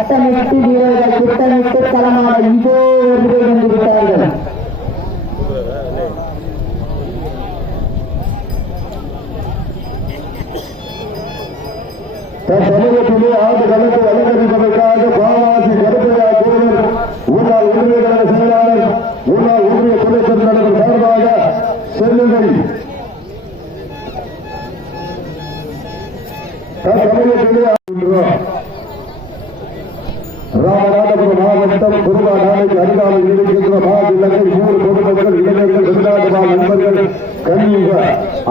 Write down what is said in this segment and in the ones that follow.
கட்டமிட்டு வீரர்கள் திட்டமிட்டு களமாக இதோ வருகை கொண்டிருக்கிறார்கள். சமூகத்திலே ஆண்டு கலந்து அலங்கரிப்பதற்காக பாவாசி கருப்பையா கோவில் முன்னாள் ஒன்றிய கழக செயலாளர் முன்னாள் ஒன்றிய துணைச்சர் தலைவர் சார்பாக செல்லுங்கள். சமூகத்திலே ராமநாதபுரம் மாவட்டம் குருவா நாளைக்கு அருகாமையில் இருக்கின்ற மாநிலங்கள் 3 பொதுமக்கள் இளைஞர்கள் வெளிநாட்டு நண்பர்கள் கல்விக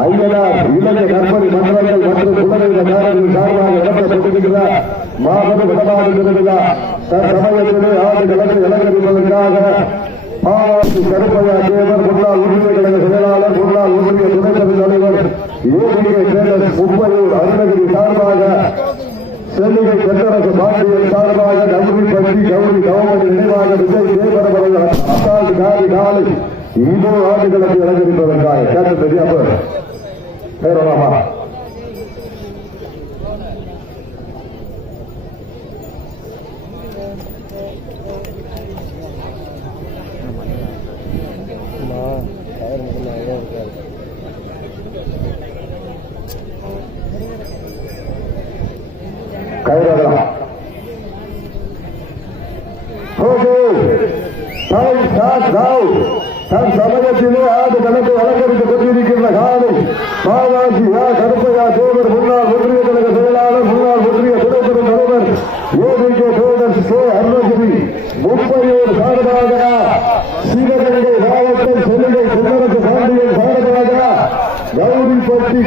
ஐயனார் இளைஞர் நற்பணி மன்றங்கள் மற்றும் குழந்தைகாரர்கள் சார்பாக நடத்தப்பட்டிருக்கிற மாபெரும் வடமாடு திருவிழா தற்சமயத்திலே ஆண்டு கலந்து அலங்கரிப்பதற்காக பாவாசி கருப்பையா தேவர் முன்னாள் ஒன்றிய கழக செயலாளர் முன்னாள் ஒன்றிய துணைத் தலைவர் ஏடிகே சேலஸ் முப்பையூர் அருணகிரி சார்பாக செல்லிகை தென்னரசு பாண்டியன் சார்பாக கௌரி கௌரி கவர்மெண்ட் நினைவாக விஜய் தேவரவர்கள் அசால்ட் காரி காலை இதோ ஆண்டுகளுக்கு அலங்கரிப்பதற்காக கேட்டு தெரியாம பேரலாமா சமயத்திலே ஆண்டு கணக்கு அலங்கரித்துக் கொண்டிருக்கின்ற காலை பாவாசி கருப்பையா தேவர் முன்னாள் ஒன்றிய கழக செயலாளர் முன்னாள் ஒன்றிய துணைப்பெரும் தலைவர் ஏடிகே சேலஸ் கே அருணகிரி முப்பையூர் சார்பாக சிவகங்கை மாவட்டம் செல்லிகை தென்னரசு பாண்டியன் சார்பாக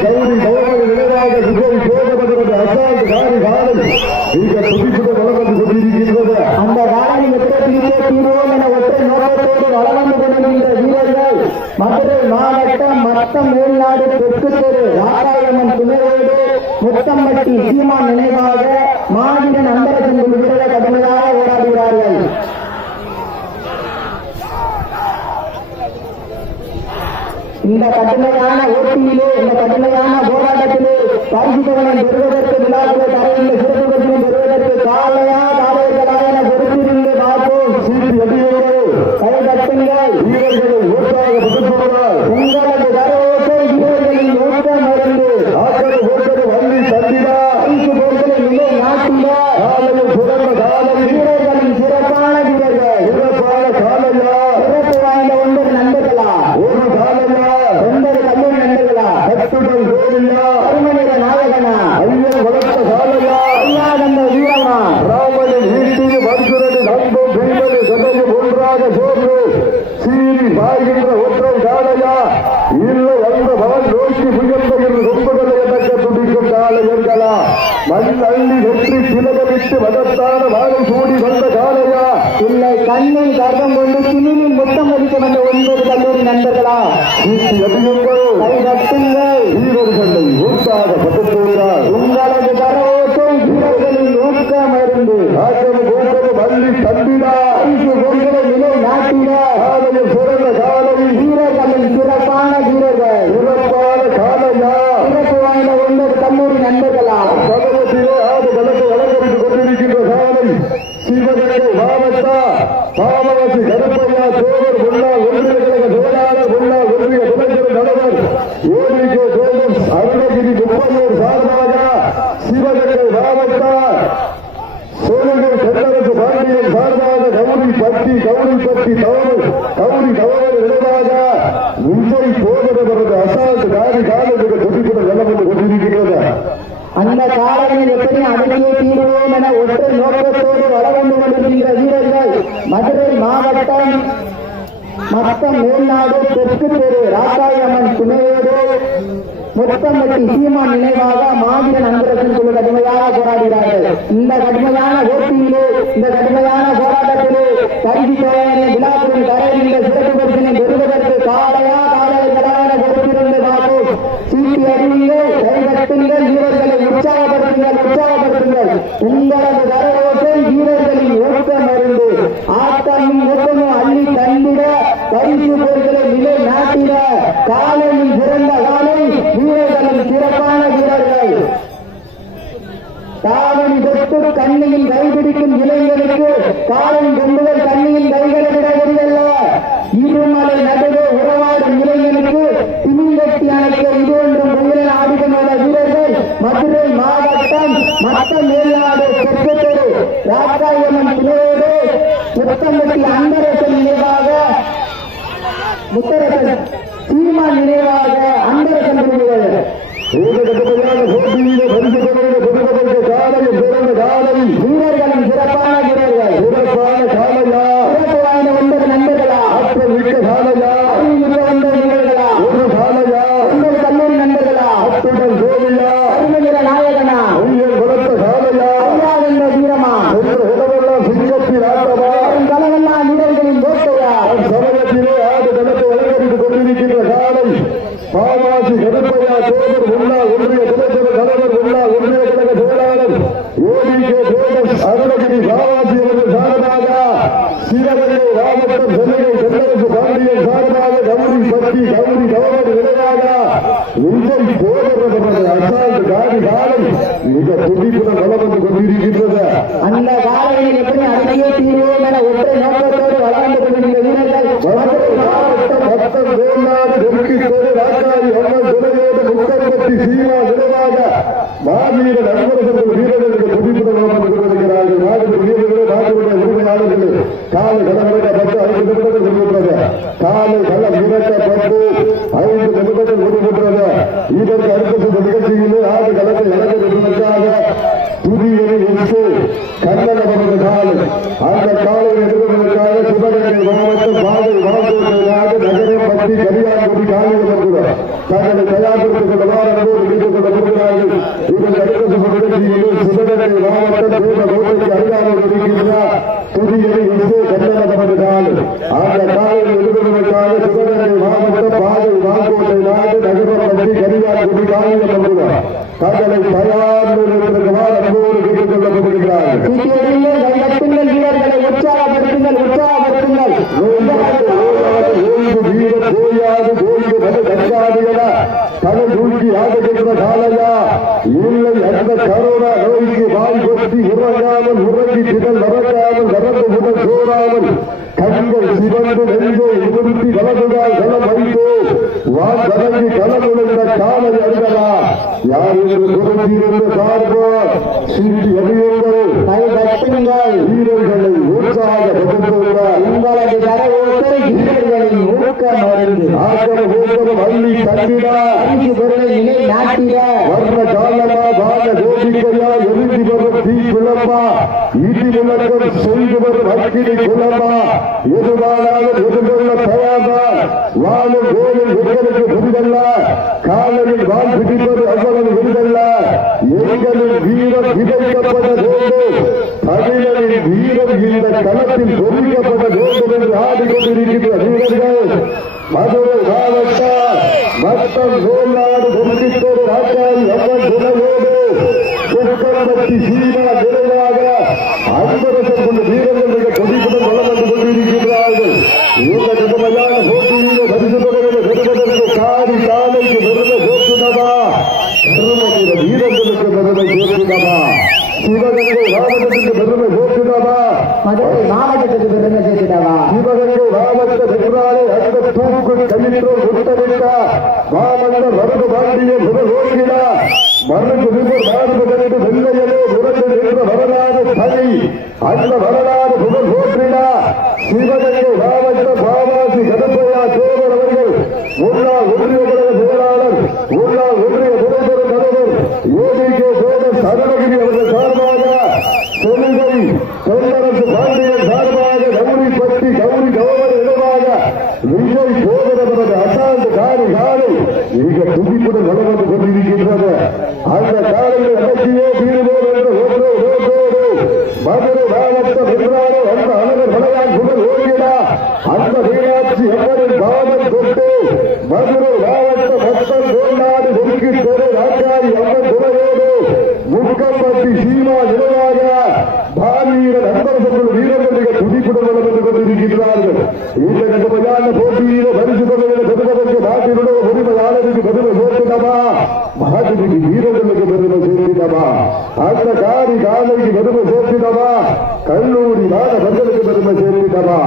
கௌரி கவர்மெண்ட் நினைவாக விஜய் தேவரவர்கள் அசால்ட் காரி காலை மிக துடிப்புடன் வளர்ந்து கொண்டிருக்கின்றது. அந்த காலை எப்படி தீர்வோம் என ஒற்றை நோக்கத்தோடு வளர்ந்து கொண்டிருக்கின்ற வீரர்கள் மதுரை மாவட்டம் மத்தம் மேல்நாடு தெற்கு தெரு ராகாயம்மன் துணையோடு முத்தம்பட்டி சீமான் நினைவாக மாவீரன் அன்பரசன் வீரர்கள் கடுமையாக போராடுகிறார்கள். இந்த கடுமையான போட்டியிலே இந்த கடுமையான போராட்டத்திலே பரிசுகளை பெறுவதற்கு விழாக்களை தரையில் சிறப்பு பெறுவதற்கு காலையா காலைகளா என பொறுத்திருந்து பார்ப்போம். கை தட்டுங்கள் வீரர்களை உற்சாகப்படுத்துவதால் உங்களது கரவோட்டை வீரர்களின் ஊக்கம் மருந்து ஆக்கரை ஓட்டது வள்ளி தந்திடா பரிசு பொருட்களை நிலை நாட்டிலா காலையில் சுடர்ந்த காலை வீரர்களின் சிறப்பான வீரர்கள் சிறப்பான காலையா சிறப்பு வாய்ந்த 9 நண்பர்களா ஒரு காலையா 9 கல்லூரி நண்பர்களா கட்டுடல் கோவில்லா அருமனித நாயகனா ஐயன் வளர்த்த காலையா ஐயாகந்த வீரமா ராமனின் வீட்டில் மருத்துவரடி நண்பும் பெண்கள் சதயம் ஒன்றாக சேர்ந்து சீறி பாய்கின்ற ஒற்றை காலையா இல்லை அந்த மகன் நோக்கி புயல்பகிர் ரொம்பகளை தக்க துடிக்கும் காலையர்களா மண் அள்ளி வெற்றி திலகமிட்டு மதத்தான வாழை சூடி வந்த காலையா இல்லை கண்ணில் கர்ப்பம் கொண்டு திணிலில் முத்தம் அளிக்க வந்த 9 கல்லூரி நண்பர்களா எதியுங்கள் கை தட்டுங்கள் வீரர்களை உற்சாகப்படுத்துகிறார் உங்களது கரவோட்டை வீரர்களின் ஊக்கம் மருந்து ஆக்கம் போவது வள்ளி தந்திடா பரிசு பொருட்களை நிலை நாட்டிட காலையில் சிறந்த காலை வீரர்களின் சிறப்பான வீரர்கள் சிறப்பான காலையா சிறப்பு வாய்ந்த 9 கல்லூரி நண்பர்களா சமயத்திலே ஆடு கலந்து அலங்கரித்துக் கொண்டிருக்கின்ற காலை சிவகங்கை மாவட்ட பாவாசி கருப்பையா தேவர் முன்னாள் ஒன்றிய கழக செயலாளர் முன்னாள் ஒன்றிய துணைச்சர் தலைவர் ஏடிகே சேலஸ் அருணகிரி முப்பையூர் சார்பாக சிவகங்கை மாவட்ட சோழகை தென்னரசு பாண்டியன் சார்பாக கௌரி கவர்மெண்ட் நினைவாக விஜய் போகிறவரது அசால்ட் காரி காலத்துக்கு துடிப்புடன் நிலமந்து கொண்டிருக்கிறது. அந்த காலையில் எப்படி அடக்கியே தீர்வோம் என ஒற்றை நோக்கத்தோடு வளர்ந்து கொண்டிருக்கின்ற வீரர்கள் மதுரை மாவட்டம் மத்தம் மேல்நாடு தெற்கு தெரு ராகாயம்மன் துணையோடு முத்தம்பட்டி சீமான் நினைவாக மாவீரன் அன்பரசன் குழு கடுமையாக போராடுகிறார்கள். இந்த கடுமையான போட்டியிலே இந்த கடுமையான போராட்டத்திலே பரிசு தேவையான விழாக்களின் தரையில் சிறப்பு பரிசினை பெறுவதற்கு காலையா காலைகளான பொறுத்திருந்து பார்ப்போம். சீட்டி அறிவுங்கள் கைகட்டுங்கள் வீரர்களை உற்சாகப்படுத்துங்கள் உங்களது கரவோட்டை வீரர்களின் ஊக்கம் மருந்து ஆட்டமும் ஊக்கமும் அள்ளி தந்திட பரிசு பொருட்களை நிலை நாட்டிட காலையில் சிறந்த காலை வீரர்களின் சிறப்பான வீரர்கள் தாவணி தொட்டு கண்ணியில் கைபிடிக்கும் நிலை அன்பரசன் சீமான் நினைவாக அன்பரசன் விரும்புகிறது. வீரர்களின் சிறப்பான வீரர்கள் சிறப்பு வாய்ந்த 9 நண்பர்களா அறிவுமிக்க வந்த வீரர்களா 9 கல்லூரி நண்பர்களா அருமகிற நாயகனா ஐயாவென்ற வீரமா கலவல்லா வீரர்களின் கோட்டையா பாவாசி கருப்பையா தோழர் முன்னாள் ஒன்றிய துணைச்சல தலைவர் முன்னாள் ஒன்றிய கழக செயலாளர் ஏடிகே போலீஸ் அருணகிரி பாவாசி அவர்கள் சார்பாக சிவகங்கை மாவட்டம் சென்னையை தென்னரசு பாண்டியன் சார்பாக கௌரி பட்டி கௌரி கவர்னர் விரைவாக விஜய் போதர் அசால்ட் காடி காலம் மிக துடிப்புடன் வளம் வந்து கொண்டிருக்கின்றது. அந்த காலையில் எப்படி அடங்கியே தீர்வோம் என ஒற்றை நோக்கத்தோடு வளர்ந்து கொண்டிருக்கிற வீரர்கள் மாவட்டம் மொத்தம் வேளாண் தெற்கித்தோடு ராக்காரி அம்மன் துணையோடு முக்கம்பட்டி சீமா விரைவாக மாவீர நண்பர்கள் வீரர்களுக்கு துடிப்புடன் வளம் வந்து கொண்டிருக்கிறார்கள். நாடு வீரர்களே நாட்டுடைய உரிமையாளர்களே காலை கடற்கரைப்பட்டு 5 நிமிடங்கள் முடிவுற்றது. காலை களம் இறக்கப்பட்டு 5 நிமிடங்கள் முடிவுற்றது. இதற்கு அடுத்த நிகழ்ச்சியிலே ஆடு களத்தை இறங்குவதற்காக புதியவை எட்டு கண்ணனவரது காலை அந்த காலை எடுப்பதற்காக சிவகங்கை மாவட்டம் பாதை வாக்குறுதியாக நகரம் பற்றி கரியாக்குடி காலையில் வருகிறார். தங்களை தயார்படுத்திக் கொள்ளவாறு கேட்டுக் கொள்ளப்படுகிறார்கள். இதற்கு அடுத்த நிகழ்ச்சியிலே சிவகங்கை மாவட்டம் தேவ கோட்டைக்கு அருகாமல் இருக்கின்றார் புதியவை எட்டு கண்ணனவரது காலை அந்த காலையில் எடுப்பதற்காக சிவகங்கை மாவட்டம் பாதை வாக்குறுதி நாடு நகரம் பற்றி கரியாக்குடி காலையில் வருகிறார். தங்களை தயார் நிலையத்திற்குமாறு அன்போடு கேட்டுக் கொள்ளப்படுகிறார்கள். வீரர்களை உற்சாகப்படுத்துங்கள் உற்சாகப்படுத்துங்கள். வீர கோயாது கோய்ந்து மத கட்டாதிகளா தலை தூக்கி ஆடுகின்ற காலையா இல்லை அந்த கரோனா நோய்க்கு வாய் கொத்தி உறங்காமல் உறங்கி திகழ் மறக்காமல் நடந்து முதல் சோறாமல் கண்கள் சிவந்து நெஞ்சை உறுத்தி வலதுகால் களம் வைத்தோ வான் வழங்கி களம் உழைந்த காலை அருகலா யார் என்று குறிப்பிருந்த சார்பார் சிந்தி அறியுங்கள் கைதட்டுங்கள். வீரர்களை உற்சாகப்படுத்துகிறார். உங்களது கரவோட்டை வீரர்களின் ஊக்க மருந்து ஆக்கர ஊக்கரம் அள்ளி தந்திடா அரிசி பொருளை நிலை நாட்டிட வர்ண காலமா பால கோபிக்கையா எரிஞ்சி வரும் தீ குளமா இடி விளக்கம் செய்து வரும் அக்கினி குளமா எதுவானாலும் எதிர்கொள்ள தயார்தான் வாழும் கோவில் எங்களுக்கு புரிதல்ல காலையில் வாழ் பிடிப்பது அவ்வளவு விருதல்ல எங்களின் வீரம் விதைக்கப்பட வேண்டும் தமிழரின் வீரம் இந்த களத்தில் பொறிக்கப்பட வேண்டும் என்று ஆடிக்கொண்டிருக்கின்ற வீரர்கள் மதுரை மாவட்டம் மொத்தம் வேளாண் பொறுப்பித்தோடு ராக்காரி அம்மன் துணையோடு சுக்கரமத்தி சீமா நிறைவாக அன்பரசன் கொண்ட வீரர்கள் மிக கொடிப்புடன் வளம் வந்து கொண்டிருக்கிறார்கள். இந்த கடுமையான போட்டியிலே பரிசு பெறுவதற்கு காரி காலைக்கு பெருமை சேர்த்துடவா வீரர்களுக்கு பெருமை சேர்த்துடவா சிவகங்கை மாவட்டத்துக்கு பெருமை சேர்த்துடவா மதுரை மாவட்டத்துக்கு பெருமை சேர்த்துடவா சிவகங்கை மாவட்ட வென்றாலே அந்த தூக்கு கையிலோர் உத்தரிக்க மாமல்ல மருந்து பாண்டிய முதலோக்கிட மருந்து விபர் மாறுபட்டு வெள்ளையலே முரண்டு என்ற வரலாறு தனி அந்த வரலாறு முதல் போற்றிட சிவகங்கை மாவட்ட பாவாசி கருப்பையா தேவர் அவர்கள் முன்னாள் ஒன்றிய கழக செயலாளர் முன்னாள் ஒன்றிய துணைப்பெரும் தலைவர் ஏடிகே போலீஸ் அருணகிரி அவர்கள் சார்பாக சென்னை தென்னரசு பாண்டியன் சார்பாக கௌரி பட்டி கௌரி கவர்னர் இடமாக விஜய் போதனவரது அசால்ட் காரி காலை மிக துடிப்புடன் வளம் வந்து கொண்டிருக்கின்றது. அந்த காலையில் அடக்கியே தீர்வோம் என்ற ஓட்டோடு மதுரை மாவட்டம் என்றாலே அந்த அழகர் மலையான் புகழ் ஓடியடா அந்த மீனாட்சி அம்மனின் பாதம் தொட்டு மதுரை மாவட்டம் மொத்தம் வேளாண் ஒதுக்கி தெரு ராக்காரி அம்மன் துணையோடு முக்கம்பட்டி சீமா நினைவாக பாரீர நண்பர்கள் வீரர்கள் மிக துடிப்புடன் வளம் வந்து கொண்டிருக்கிறார்கள். இந்த கடுமையான போட்டியிலே பரிசு பெறுவதற்கு நாட்டினுடைய உரிமையாளருக்கு பெருமை சேர்த்துடமா மாட்டுக்கு வீரர்களுக்கு பெருமை சேர்த்திடமா அந்த காரி காலைக்கு பெருமை சேர்த்திடமா கல்லூரி மாணவர்களுக்கு பெருமை சேர்த்திடமா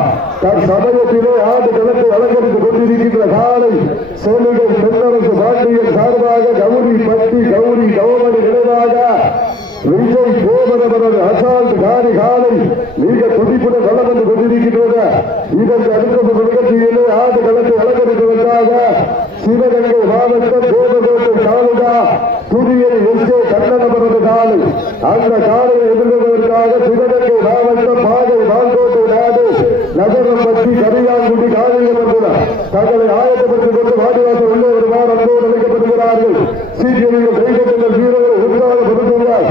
தன் சமயத்திலே ஆண்டு களத்தை அலங்கரித்துக் கொண்டிருக்கின்ற காலை சோழிகை தென்னரசு பாண்டியன் சார்பாக கௌரி பட்டி கௌரி கவர்னர் நினைவாக விஜய் போதனவரது அசால்ட் காரி காலை மிக துடிப்புடன் வளம் வந்து கொண்டிருக்கின்றன. இதற்கு அடுத்த நிகழ்ச்சியிலே ஆண்டு களத்தை அலங்கரித்து சிவகங்கை மாவட்டம் கோபகோட்டை தாலுகா புதியல் எஸ்ஏ கண்ணனபுரது காலை. அந்த காலையை எதிர்கொள்வதற்காக சிவகங்கை மாவட்டம் பாகை மாங்கோட்டை நாடு நகரம்பட்டி கரியாங்குடி காலையில் தங்களை ஆயத்தப்படுத்திக் கொண்டு வாடிவாசல் உள்ளே வருமாறு அன்போடு அழைக்கப்படுகிறார்கள். சீக்கிரம் கைகட்டுங்கள் வீரர்கள் உற்சாகப்படுத்துகிறார்.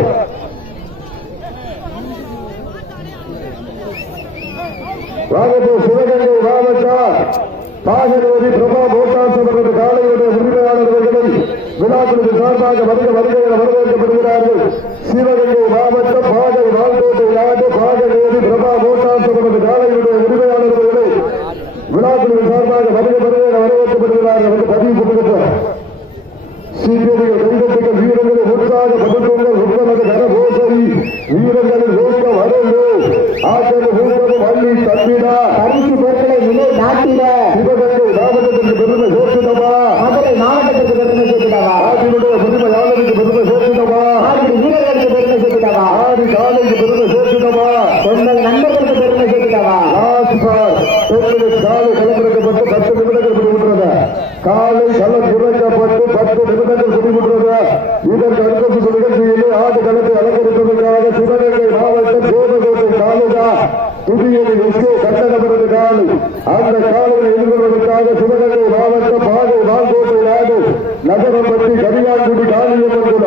சிவகங்கை மாவட்டம் பாகனூரி பிரபா மோட்டார்ஸ் அவரது காலையுடைய உரிமையாளர்களை விழாக்களுக்கு சார்பாக வருக வருகை என வரவேற்கப்படுகிறார்கள். சிவகங்கை மாவட்டம் பாகை மாங்கோட்டை நாடு பாகனூரி பிரபா மோட்டார்ஸ் அவரது காலையுடைய உரிமையாளர்களை விழாக்களுக்கு சார்பாக வருக வருகை என வரவேற்கப்படுகிறார்கள் என்று பதிவு கொடுக்கிறார். சீக்கிரம் கைகட்டுகள் வீரர்களை உற்சாகப்படுத்துங்கள். உட்பட கனகோசரி வீரர்களின் ஊக்கம் அடைந்து ஆற்றல் ஊக்கமும் அள்ளி தம்பினா பரிசு பொருட்களை நிலை நாட்டிட சிவகங்கை மாவட்டத்திற்கு பெருமை சேர்த்துடமா, மதுரை மாவட்டத்திற்கு பெருமை சேர்த்துடவா, ஆற்றினுடைய பெருமையாளருக்கு பெருமை சேர்த்துடமா, ஆறு வீரர்களுக்கு பெருமை சேர்த்துடவா, ஆறு காலைக்கு பெருமை சேர்த்துடமா, உங்கள் நண்பர்களுக்கு பெருமை சேர்த்துடவா. பெண்களுக்கு காலை களமிறக்கப்பட்டு 10 நிமிடங்கள் முடிவுற்றது. காலை களம் இறக்கப்பட்டு 10 நிமிடங்கள் முடிவுற்றது. இதற்கு அடுத்த நிகழ்ச்சியிலே ஆடு களத்தை அலங்கரிப்பதற்காக சிவகங்கை மாவட்டம் கோபகோட்டை தாலுகா புதியல் எஸ்ஏ கண்ணனபுரது காலை. அந்த காலையை எதிர்கொள்வதற்காக சிவகங்கை மாவட்டம் பாகை மாங்கோட்டை நாடு நகரம்பட்டி கரியாங்குடி காளியம்மன் கூட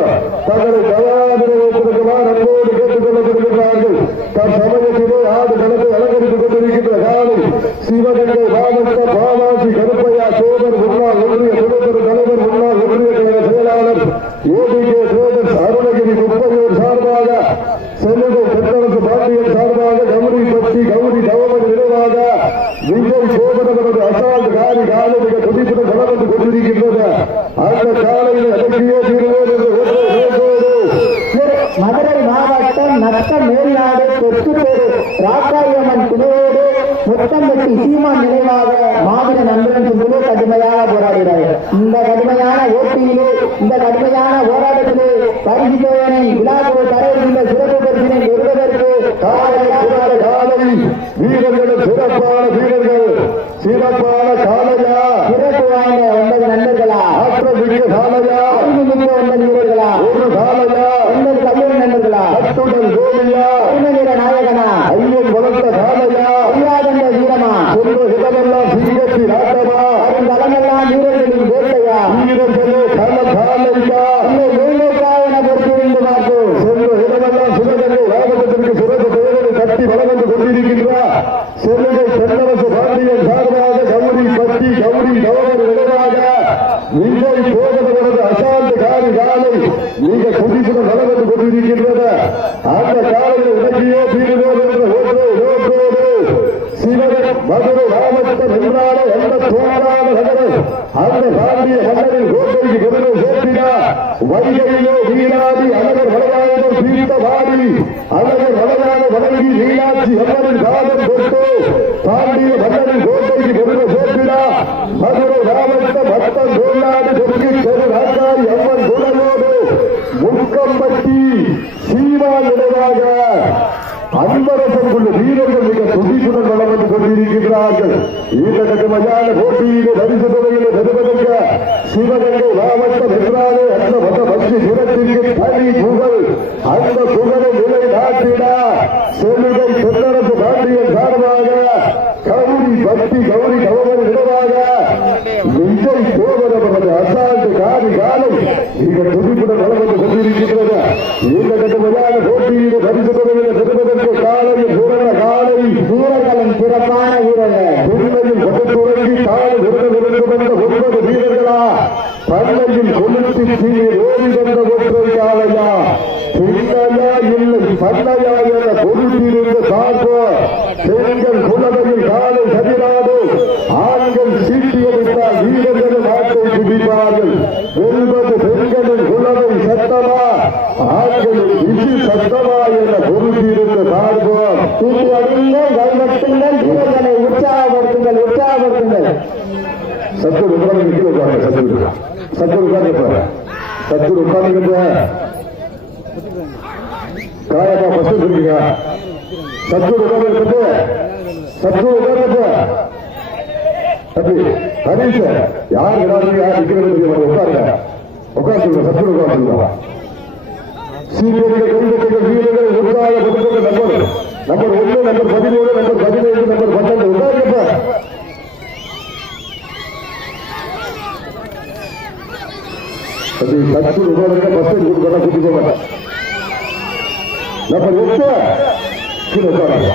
தங்களை தயாரிப்பதற்குமாறு அன்போடு கேட்டுக் கொள்ளப்படுகிறார்கள். தற்சமயத்திலே ஆடு களத்தை அலங்கரித்துக் கொண்டிருக்கின்ற காலை சிவகங்கை மாவட்டம் பாவாசி கருப்பையா சோதர் முன்னாள் ஒன்றிய முதல்வர் தலைவர் முன்னாள் ஒன்றிய கழக செயலாளர் ஏபிகே சோதர் அருணகிரி முப்பையூர் சார்பாக செல்லுகை தென்னரசு பாண்டியன் சார்பாக கௌரி பக்தி கௌரி தவமன் நினைவாக விஜய் சோதரவரது அசால்ட் காரி காலை மிக துடிப்புடன் களம் வந்து கொண்டிருக்கின்றது. அந்த காலையில் அடக்கியே தீர்வோர் என்று மதுரை மாவட்டம் நத்த மேல்நாடு தெற்குத்தெரு ராக்காயம்மன் துணையோடு முத்தம்பட்டி சீமான் நினைவாக மாவட்ட நண்பர்கள் குழு கடுமையாக போராடுகிறார்கள். இந்த கடுமையான போட்டியிலே இந்த கடுமையான போராட்டத்திலே பரிசு தேவனை விழாக்குழு தரவிருந்த சிறப்பு பரிசினை பெறுவதற்கு காலை வீரர்கள் சிறப்பான வீரர்கள் சிறப்பான காலையா சிறப்பு வாய்ந்த 9 நண்பர்களா ஆற்றல் மிக்க காலையா அறிவுமிக்க 9 வீரர்களா ஒரு காலையா 9 கல்லூரி நண்பர்களா அத்துடன் கோவியா அருணநிற நாயகனா ஐயன் வளர்த்த காலையா அறியாதந்த வீரமா சொல்ல இடமெல்லாம் சிங்கத்தி நாட்டமா அருந்தலமெல்லாம் வீரர்களின் வேட்டையா வீரர்களே காலையா என பொறுத்திருந்து பார்ப்போம். சொல்ல இடமெல்லாம் சிவகங்கை மாவட்டத்திற்கு சிறப்பு பெயரை தட்டி வளர்ந்து கொண்டிருக்கின்றார். செல்லுகை தென்னரசு பாண்டியன் சார்பாக கௌரி பட்டி கௌரி கவர்னர் விளைவாக விஜய் போதவரது அசாந்த காரி காலை மிக துடிப்புடன் வளர்ந்து கொண்டிருக்கின்றது. அந்த காலையில் உடனே தீர்வோர் என்ற ஓட்டோடு சிவகங்கை மதுரை மாவட்டம் என்றால எந்த தோழான நகரம் அந்த பாண்டிய மன்னரின் கோட்டைக்கு பெருமை சேர்த்தினார். வைகையிலே வீராதி அழகர் வளையாளர் தீர்த்தவாடி அழகர் வளையாள வணங்கி மீனாட்சி அம்மனின் காதல் கொண்டு பாண்டிய மன்னரின் கோட்டைக்கு பெருமை சேர்த்தினார். மதுரை மாவட்டம் மத்தம் தோழாடு தெற்கு தெரு ராக்காரி அம்மன் துணையோடு முக்கம்பட்டி சீமான் நினைவாக அன்பரசன் கொண்ட வீரர்கள் மிக துடிப்புடன் வளம் வந்து கொண்டிருக்கிறார்கள். இந்த கடுமையான போட்டியிலே பரிசு தொகையிலே பெறுவதற்கு சிவகங்கை மாவட்டம் என்றாலே அந்த மத பக்தி தினத்திற்கு தனி புகழ். அந்த புகழை நிலை நாட்டிட செல்லுகை தென்னரசு பாண்டியன் சார்பாக கௌரி பக்தி கௌரி கவர்னர் விடவாக விஜய் சோதரவரது அசால்ட் காரி காலை மிக துடிப்புடன் வளம் வந்து கொண்டிருக்கிறது. இந்த கடுமையான போட்டியிலே பரிசு தொகையிலே பெறுவதற்கு காலையில் சிறந்த காலை வீரர்களின் சிறப்பான வீரர்கள் உண்மையில் பகுத்துறங்கி காலை விருது வந்த 9 வீரர்களா பண்ணையில் கொளுத்தி தீர் ஓடி வந்த ஒற்றை காலையா பின்னையா இல்லை பண்ணையா என கொளுத்திருந்த சார்போ பெண்கள் குலவையில் காலை சதிராடு ஆண்கள் சீட்டியடித்தால் வீரர்கள் நாட்டை குடிப்பார்கள். வெல்வது பெண்களின் குலவை சத்தமா ஆண்களின் விசி சத்தமா என பொருத்தியிருந்த சார்போ தூக்கி அடியுங்கள், கைவட்டுங்கள், வீரர்களை உற்சாகப்படுத்துங்கள் உற்சாகப்படுத்துங்கள். சத்துரு உட்கார்ந்து கீழே உட்காருங்க. சத்துரு உட்கார்ந்து சத்துரு உட்கார்ந்து காயப்பா பஸ்ட் சொல்லுங்க. சத்துரு உட்கார்ந்து சத்துரு உட்கார்ந்து தம்பி ஹரீஷ் யார் விடாதீங்க, யார் நிக்கிறது உட்காருங்க, உட்காந்துங்க, சத்து உட்காந்துங்க. சீனியர்கள் கைதட்டிகள் வீரர்கள் உற்சாக படுத்த நம்பர் 1, நம்பர் 13, நம்பர் 15, நம்பர் 12 உட்காருங்க. சத்து உட்காருங்க. பஸ் கொடுத்தா கூட்டி போக மாட்டேன். நம்பர் 8 கீழே உட்காருங்க.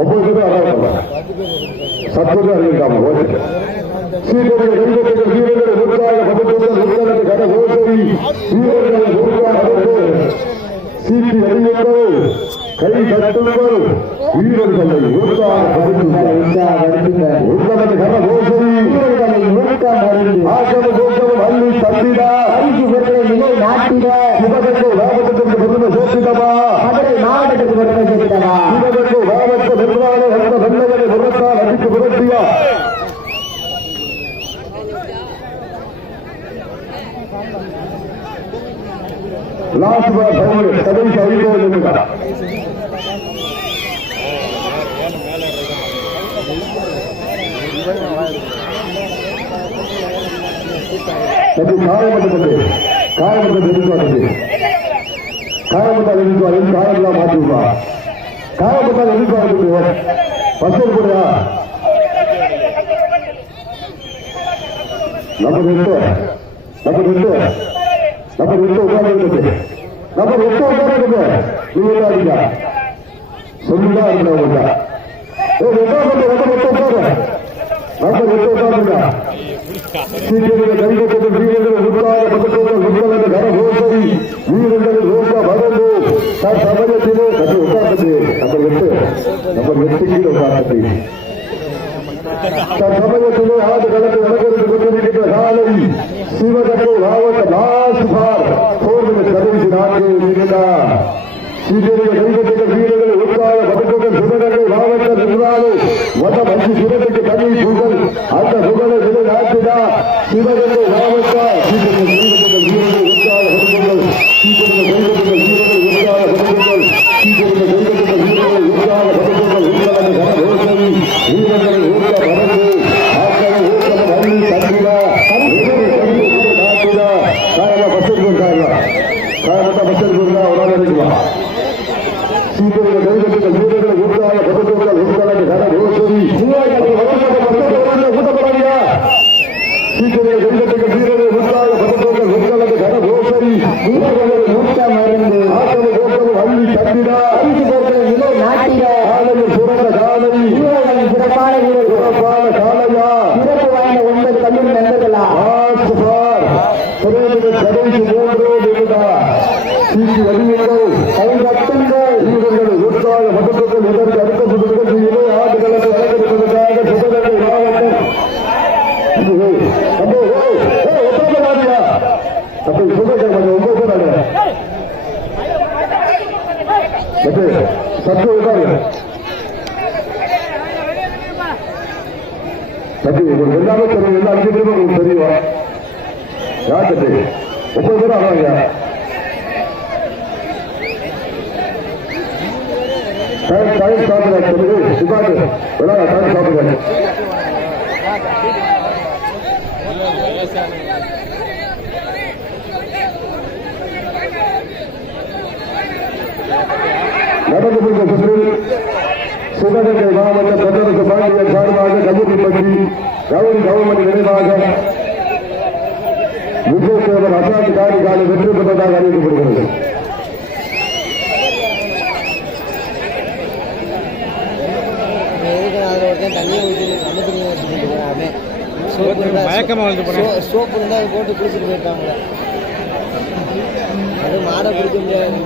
ஒன்பது சத்து அறிவிக்காம ஓட்டு சீனியர்கள் கைதட்டிகள் வீரர்கள் உற்சாக படுத்த கர ஓசை வீரர்கள் சீட்டி அறிவிங்கள் கை தட்டுங்கள் வீரர்களை உற்சாகப்படுத்துங்கள் கர ஓசை வீரர்களை ஊக்கமருந்து அள்ளி தந்திடா அரிசி பெற்ற நிலை நாட்டிட சிவகங்கை மாவட்டத்திற்கு பெருமை சேர்த்திடவா மதுரை மாவட்டத்துக்கு பெருமை சேர்த்திடவா சிவகங்கை மாவட்ட நிர்வாக வந்த வெள்ளவனை முகத்தால் அடித்து புரட்டியா லாஸ்ட் பால் கடைசி 50 நிமிடம். காயமட்டத்தை எதிர்பார்த்து காயமட்டால் எதிர்பார்த்து காயமெல்லாம் மாற்றிடுவா. காயமட்டால் எதிர்பார்த்து பசல் கூடயா நம்பர் 8 உட்கார்ந்து நம்பர் 8 உட்கார்ந்து நீங்க சொல்லுதான் இருக்கிறவங்க நம்பர் 8 உட்கார்ந்துங்க. சீக்கிரம் கைகொண்டு வீரர்கள் உட்கார பக்கத்தோடு உட்கார்ந்து கர ஓசை வீரர்கள் ரோக்க மறந்து தன் சமயத்திலே கட்டி உட்கார்ந்து நம்பர் 8 கீழே உட்கார்ந்து தன் சமயத்திலே ஆண்டு கலந்து நடக்கிறது கொண்டிருக்கின்ற காலை சிவகங்கை மாவட்ட லாஸ்ட் பார் 4 மினிட் கடைசி 4 நிமிடம். சீக்கிரம் கைகொண்டு வீரர்கள் உட்கார பக்கத்தோடு சிவகங்கை மாவட்ட நிர்வாகம் வட்டம் 5 சிறப்புக்கு தனி புகழ் அந்த புகழை நிலை நாட்டினா சிவகங்கை மாவட்ட சீக்கிரம் கைகொண்டு வீரர்கள் உட்கார பக்கத்தோடு சீக்கிரம் கைகொண்டு வீரர்கள் உட்கார பக்கத்தோடு சீக்கிரம் கைகொண்டு வீரர்கள் உட்கார பக்கத்தோடு உட்கார ஓசை வீரர்கள் ஊக்க பறந்து ஆக்களை ஊக்கம் அள்ளி தந்திடா நாட்டினா காயமா பசல் கொடுத்தாங்க காயமட்டா பசல் கொடுத்தா ஒரு நினைக்கலாம். சீக்கிரம் கைகொண்டு வீரர்கள் உட்கார பக்கத்தோடு உட்கார கர ஓசை கூட்டப்படாதியா சீக்கிரம் கைகொண்டு வீரர்கள் உட்கார பக்கத்தோடு உட்கார கர ஓசை வீரர்கள் ஊக்கம் மறந்து ஆக்களை ஊக்கம் அள்ளி தந்திடா நிலை நாட்டிட காலையில் சிறந்த காலை வீரர்கள் சிறப்பான வீரர்கள் சிறப்பான காலையா சிறப்பு வாய்ந்த 9 கல்லூரி நண்பர்களா கடைசி 3 நிமிடம். சீட்டி அறிவிங்கள் கை கட்டுங்கள் வீரர்கள் உற்சாக மதத்துக்கள் இதற்கு அடுத்த சுற்றுகள் இணை ஆண்டுகளுக்கு வழங்கியிருப்பதற்காக சிவகங்கை மாவட்டம் ஒப்பந்தமாதியா அப்படி சிவகங்கை கொஞ்சம் 9 சத்து உட்காரு சத்து உங்களுக்கு எல்லாமே தெரியும். எல்லா 5 பேரும் உங்களுக்கு தெரியும். யார் சத்து 9 பேரும் ஆவாங்க. டைம் சாப்பிடுறாங்க சொல்லுங்க சுகாது டைம் சாப்பிடுறாங்க. நடந்து கொண்ட சுற்றில் சிவகங்கை மாவட்ட பிரதமர் பாண்டியன் சார்பாக கமுதிப்பட்டி கவுரி கவர்மெண்ட் நினைவாக விஜயசேகர் அசாத் காரி காலை வெற்றி பெற்றதாக அறிவிக்கப்படுகிறது. சோப்பு இருந்தால் அதை போட்டு குளிச்சுட்டு போயிட்டாங்க. அது மாடை குடிக்க முடியாது.